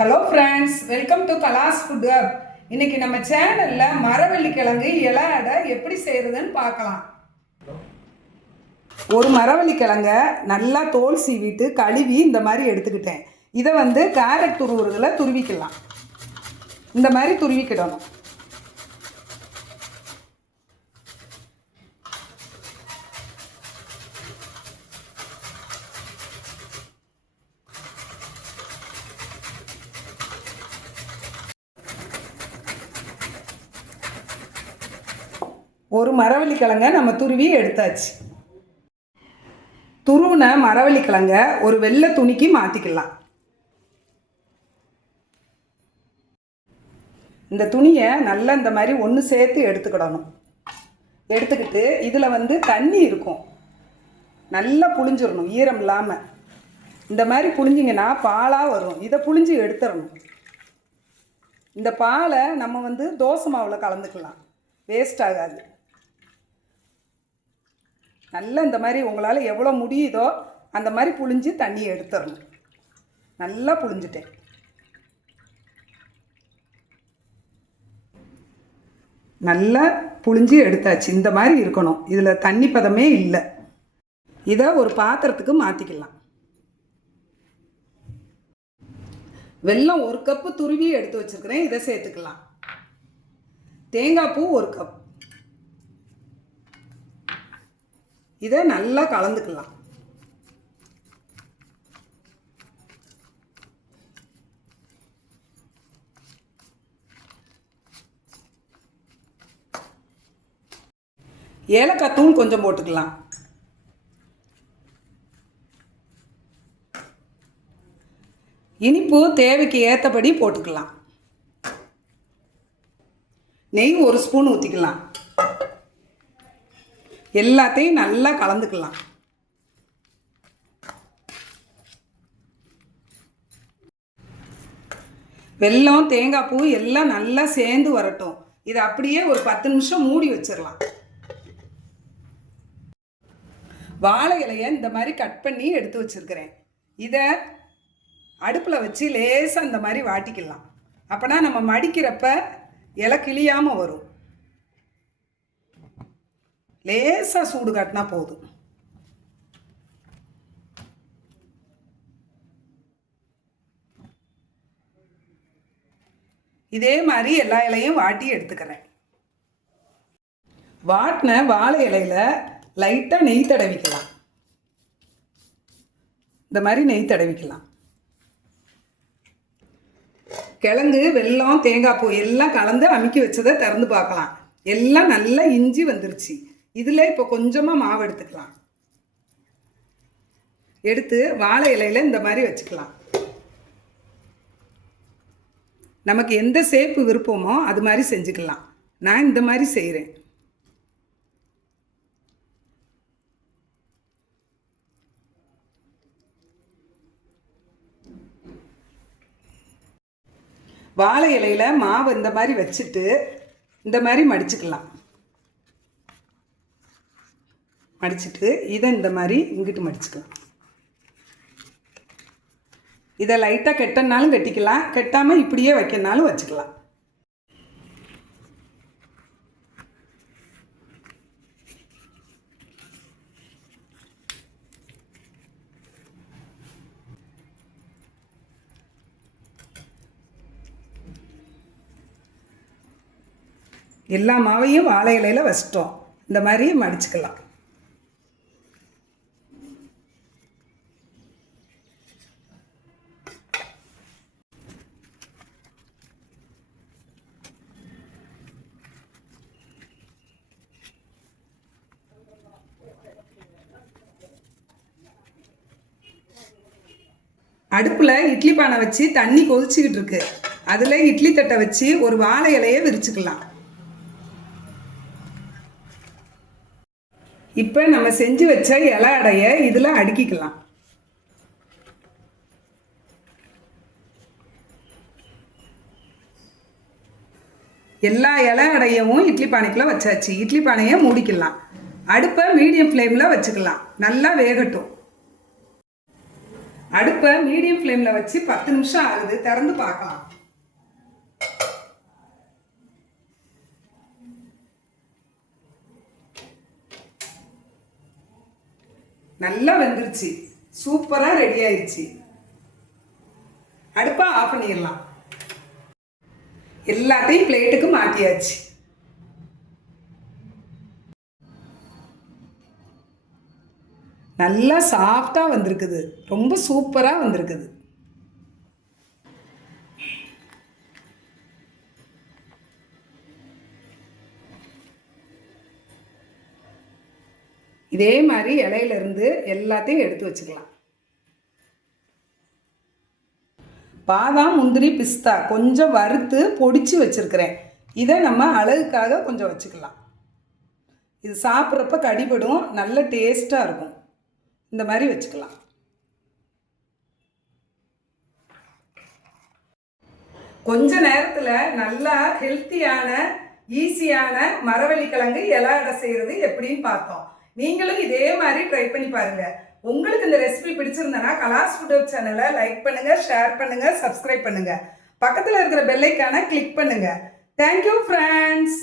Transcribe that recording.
Hello friends welcome to Kala's food hub இன்னைக்கு நம்ம சேனலில் மரவள்ளி கிழங்கு இலை அடை எப்படி செய்கிறதுன்னு பார்க்கலாம். ஒரு மரவள்ளி கிழங்க நல்லா தோல் சீவிட்டு கழுவி இந்த மாதிரி எடுத்துக்கிட்டேன். இதை வந்து கேரட் துருவுறதுல துருவிக்கலாம். இந்த மாதிரி துருவிக்கிடணும். ஒரு மரவள்ளி கிழங்க நம்ம துருவி எடுத்தாச்சு. துருவின மரவள்ளி கிழங்க ஒரு வெள்ளை துணிக்கு மாற்றிக்கலாம் இந்த துணியை நல்லா இந்த மாதிரி ஒன்று சேர்த்து எடுத்துக்கிடணும். எடுத்துக்கிட்டு இதில் வந்து தண்ணி இருக்கும். நல்லா புழிஞ்சிடணும் ஈரம் இல்லாமல் இந்த மாதிரி புழிஞ்சிங்கன்னா பாலாக வரும். இதை புழிஞ்சு எடுத்துடணும். இந்த பாலை நம்ம வந்து தோசை மாவில் கலந்துக்கலாம். வேஸ்ட் ஆகாது. நல்லா இந்த மாதிரி உங்களால் எவ்வளோ முடியுதோ அந்த மாதிரி புழிஞ்சு தண்ணியை எடுத்துடணும் நல்லா புழிஞ்சிட்டேன். நல்லா புழிஞ்சு எடுத்தாச்சு. இந்த மாதிரி இருக்கணும். இதில் தண்ணி பதமே இல்லை. இதை ஒரு பாத்திரத்துக்கு மாற்றிக்கலாம் வெல்லம் ஒரு கப்பு துருவி எடுத்து வச்சுருக்கிறேன். இதை சேர்த்துக்கலாம். தேங்காய் பூ ஒரு கப். இதை நல்லா கலந்துக்கலாம். ஏலக்காய் தூள் கொஞ்சம் போட்டுக்கலாம். இனிப்பு தேவைக்கு ஏற்றபடி போட்டுக்கலாம். நெய் ஒரு ஸ்பூன் ஊற்றிக்கலாம் எல்லாத்தையும் நல்லா கலந்துக்கலாம். வெல்லம் தேங்காய் பூ எல்லாம் நல்லா சேர்ந்து வரட்டும். இதை அப்படியே ஒரு பத்து நிமிஷம் மூடி வச்சிடலாம் வாழை இலையை இந்த மாதிரி கட் பண்ணி எடுத்து வச்சிருக்கிறேன். இதை அடுப்பில் வச்சு லேசாக இந்த மாதிரி வாட்டிக்கலாம். அப்போனா நம்ம மடிக்கிறப்ப இலை கிளியாமல் வரும். லேசாக சூடு காட்டினா போதும். இதே மாதிரி எல்லா இலையும் வாட்டி எடுத்துக்கிறேன். வாட்டின வாழை இலையில லைட்டாக நெய் தடவிக்கலாம். இந்த மாதிரி நெய் தடவிக்கலாம். கிழங்கு வெல்லம் தேங்காய் பூ எல்லாம் கலந்து அமுக்கி வச்சதை திறந்து பார்க்கலாம். எல்லாம் நல்லா இஞ்சி வந்துருச்சு. இதில் இப்போ கொஞ்சமாக மாவு எடுத்துக்கலாம். எடுத்து வாழை இலையில் இந்த மாதிரி வச்சுக்கலாம். நமக்கு எந்த சேப்பு விருப்பமோ அது மாதிரி செஞ்சுக்கலாம். நான் இந்த மாதிரி செய்கிறேன் வாழை இலையில மாவு இந்த மாதிரி வச்சுட்டு இந்த மாதிரி மடிச்சுக்கலாம். மடிச்சுட்டு இதை இந்த மாதிரி இங்கிட்டு மடிச்சுக்கலாம். இதை லைட்டாக கெட்டனாலும் கட்டிக்கலாம் கெட்டாமல் இப்படியே வைக்கனாலும் வச்சுக்கலாம். எல்லா மாவையும் வாழை இலையில் வச்சிட்டோம். இந்த மாதிரி மடிச்சுக்கலாம். அடுப்பில் இட்லி பானை வச்சு தண்ணி கொதிச்சுக்கிட்டு இருக்கு. அதில் இட்லி தட்டை வச்சு ஒரு வாழை இலையை விரிச்சுக்கலாம். இப்போ நம்ம செஞ்சு வச்ச இலை அடைய இதில் அடுக்கிக்கலாம். எல்லா இலை அடையவும் இட்லி பானைக்குள்ளே வச்சாச்சு. இட்லி பானையை மூடிக்கலாம். அடுப்பை மீடியம் ஃப்ளேமில் வச்சுக்கலாம். நல்லா வேகட்டும். அடுப்பை மீடியம் ஃப்ளேமில் வச்சு பத்து நிமிஷம் ஆகுது. திறந்து பார்க்கலாம். நல்லா வெந்துருச்சு. சூப்பராக ரெடி ஆயிடுச்சு அடுப்பை ஆஃப் பண்ணிடலாம். எல்லாத்தையும் பிளேட்டுக்கு மாற்றியாச்சு நல்லா சாஃப்டாக வந்திருக்குது. ரொம்ப சூப்பராக வந்திருக்குது. இதே மாதிரி இலையில இருந்து எல்லாத்தையும் எடுத்து வச்சுக்கலாம். பாதாம் முந்திரி பிஸ்தா கொஞ்சம் வறுத்து பொடிச்சு வச்சுருக்கிறேன். இதை நம்ம அழகுக்காக கொஞ்சம் வச்சுக்கலாம். இது சாப்பிட்றப்ப கடிபடும் நல்ல டேஸ்ட்டாக இருக்கும். இந்த மாதிரி வச்சுக்கலாம். கொஞ்ச நேரத்தில் நல்லா ஹெல்த்தியான ஈஸியான மரவள்ளிக்கிழங்கு இலை அடை செய்கிறது எப்படின்னு பார்த்தோம். நீங்களும் இதே மாதிரி ட்ரை பண்ணி பாருங்கள் உங்களுக்கு இந்த ரெசிபி பிடிச்சிருந்தனா கலாஸ் யூடியூப் சேனலை லைக் பண்ணுங்கள் ஷேர் பண்ணுங்கள் சப்ஸ்கிரைப் பண்ணுங்கள் பக்கத்தில் இருக்கிற பெல்லைக்கான கிளிக் பண்ணுங்கள் தேங்க்யூ ஃப்ரெண்ட்ஸ்